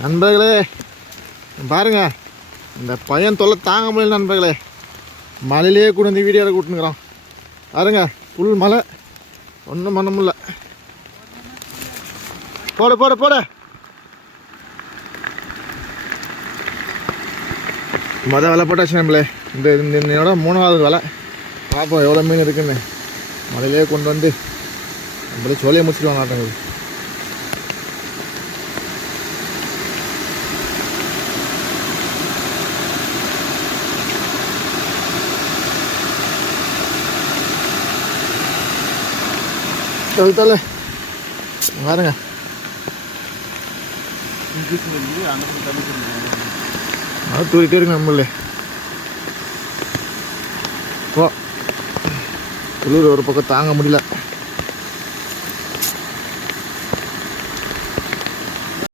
நண்பர்களே பாருங்க, இந்த பையன் தொல்லை தாங்க முடியல நண்பர்களே. மலையிலே கூட இந்த வீடியோவில் கூட்டுனுக்குறான் பாருங்க. புல் மலை ஒன்றும் பண்ண முடியல. போட போட போட வேலை போட்டாச்சு நம்மளே. என்னோட 3வது வேலை. பார்ப்போம் எவ்வளோ மீன் இருக்குன்னு. மலையிலே கொண்டு வந்து நம்மளே சோலையை முடிச்சுடுவாங்க ஆட்டங்கள். சொல்லித்தால பாருங்க, அது தூரிட்டே இருக்கு நம்மளே. குளிர் ஒரு பக்கம் தாங்க முடியல.